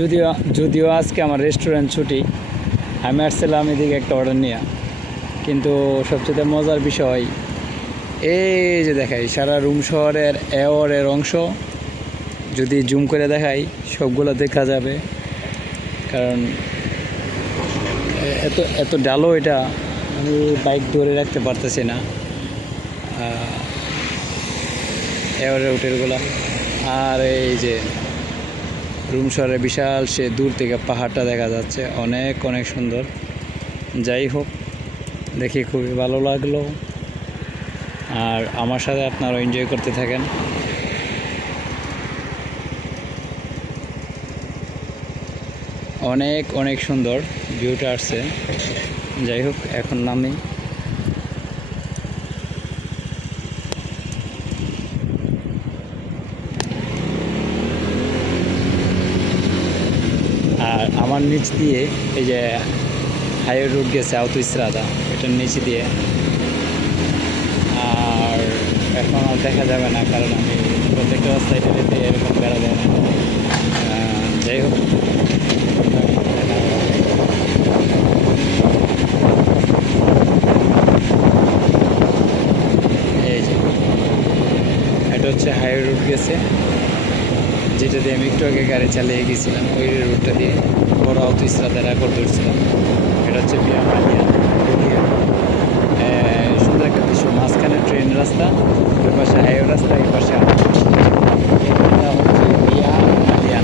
যদিও যদিও আজকে আমার রেস্টুরেন্ট ছুটি, আমি আসছিলাম এদিকে একটা অর্ডার নিয়ে। কিন্তু সবচেয়ে মজার বিষয় এই যে দেখাই সারা রুম শহরের এর অংশ যদি জুম করে দেখাই সবগুলো দেখা যাবে, কারণ এত এত ডালো এটা আমি বাইক ধরে রাখতে পারতেছি না এওয়ারের হোটেলগুলো। আর এই যে রুম শহরে বিশাল সে দূর থেকে পাহাড়টা দেখা যাচ্ছে, অনেক অনেক সুন্দর। যাই হোক, দেখি খুবই ভালো লাগলো, আর আমার সাথে আপনারাও এনজয় করতে থাকেন। অনেক অনেক সুন্দর ভিউটা আসছে। যাই হোক, এখন নামি। আর আমার নিচ দিয়ে এই যে হাইওয়ে রোড গেছে আউতোস্ত্রাদা, এটার নিচ দিয়ে। আর এখন আর দেখা যাবে না, কারণ আমি প্রত্যেকটা রাস্তায় টেলিতে এরকম বেড়া দেয় না। যাই হোক, এই যে এটা হচ্ছে হাইওয়ে রোড গেছে, যেটা দিয়ে আমি একটু আগে গাড়ি চালিয়ে গেছিলাম, ওই রুটটা দিয়ে বড় আউতোস্ত্রাদা রেকর্ড ধরছিলাম। এটা হচ্ছে বিয়ামালিয়া। সুন্দর একটা দৃশ্য, মাঝখানে ট্রেন রাস্তা, ওই পাশে হাইওয়ে রাস্তা, এই পাশে হচ্ছে বিয়ামালিয়া।